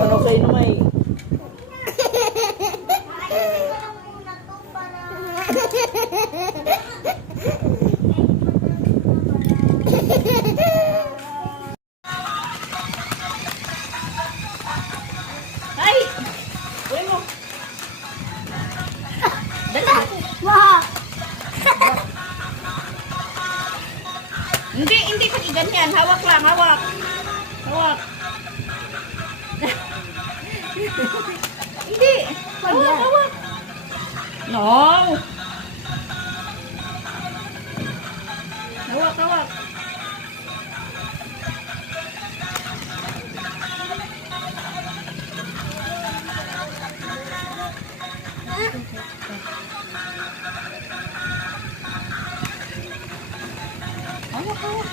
Ano kayo naman eh? Ay! Uy mo! Dala! Wow! Hindi pati ganyan. Hawak lang, hawak. Hawak. Hindi. Hawak, hawak. No. Hawak, hawak. Hawak, hawak.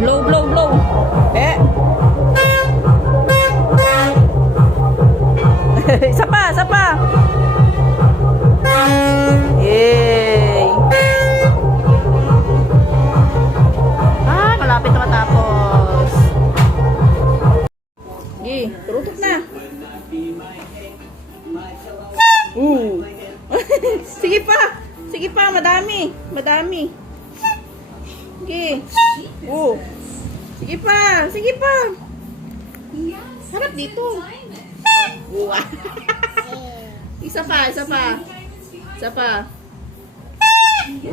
Blow, blow, blow. Eh. Isa pa, isa pa. Yay. Ah, malapit na matapos. Yay, turutok na. Sige pa. Sige pa, madami. Madami. Sige. Sige pa. Sige pa. Harap dito. Wow. Isa pa, isa pa. Isa pa. Galing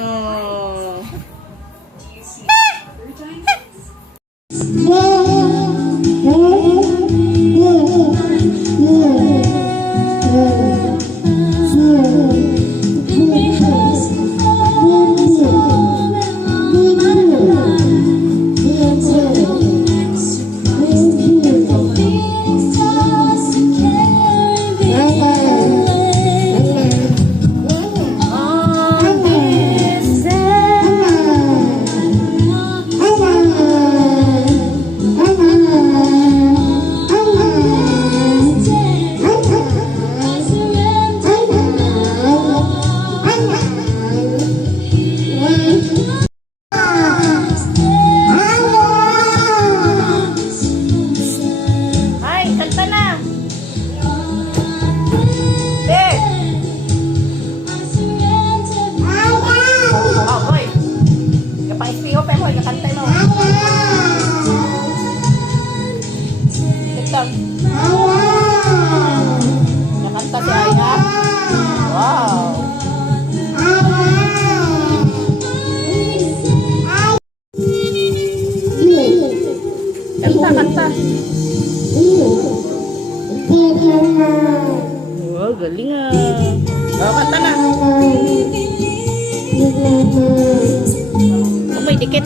oh. Nakanta si Aya. Wow. Kanta, kanta. Wow, galing ah. Oh, kanta na. Oh, may dikit.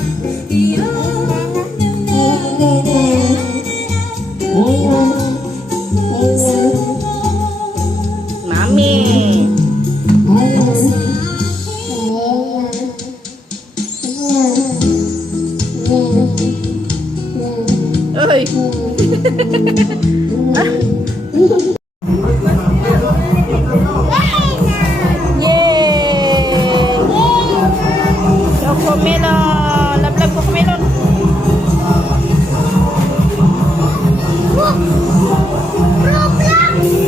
Mami. Oy. Yay! Cocomelon. Love cocomelon.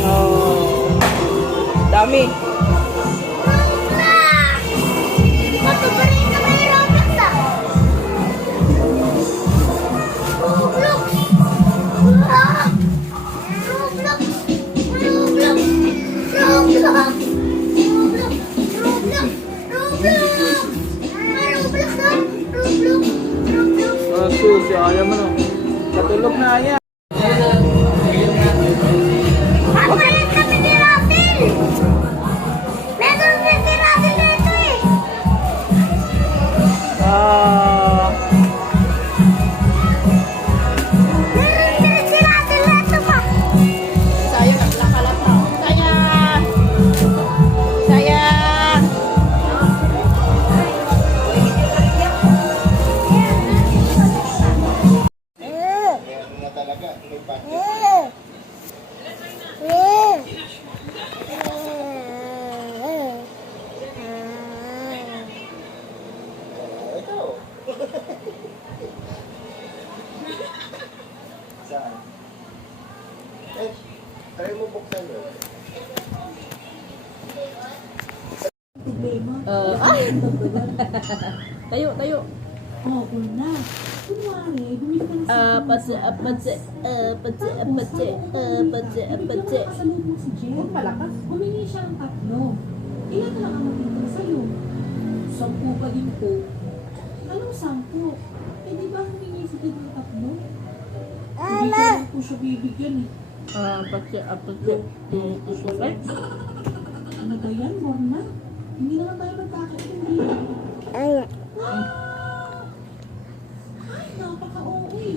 Oh. Dami. susi. Ayaw mo no. Katulog na yan. Papalit kami ni Ratil! Meron din si Ratil dito eh! Ah, Meron din si Ratil dito pa! Sayang, nakalap mo. Sayang! Sayang! Saan? Eh, try mo buksan yun. Ay! Tayo, tayo. Oo na. Kunwari, bumili ka ng Apatse, apatse, apatse, apatse, apatse, apatse. Kasalubong mo si Jen. Malakas. Humingi siya ng 3. Ilan na lang ang matitira sa'yo? 10 pa din po. Anong 10? Eh di ba humingi si Jen ng 3? Hindi ko lang po siya bibigyan eh. Apatse, apatse. Ay! Ano ba yan, Morna? Hindi naman tayo magkakaintindihan. Ay, napaka-OA.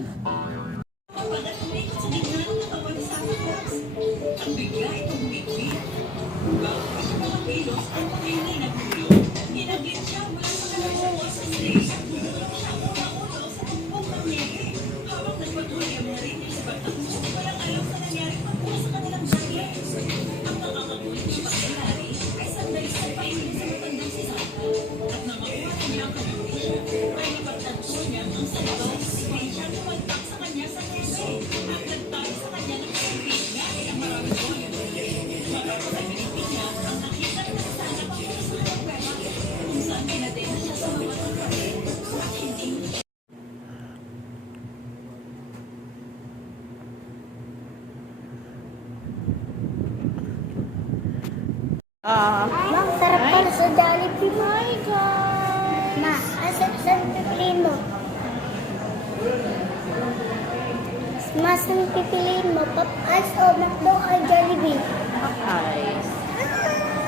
Ma'am, sarap pala sa Jollibee. Oh my God! Ma, asan pipiliin mo? Mas ang pipiliin mo, Pop Ice o McDo o Jollibee? Ay! Ah!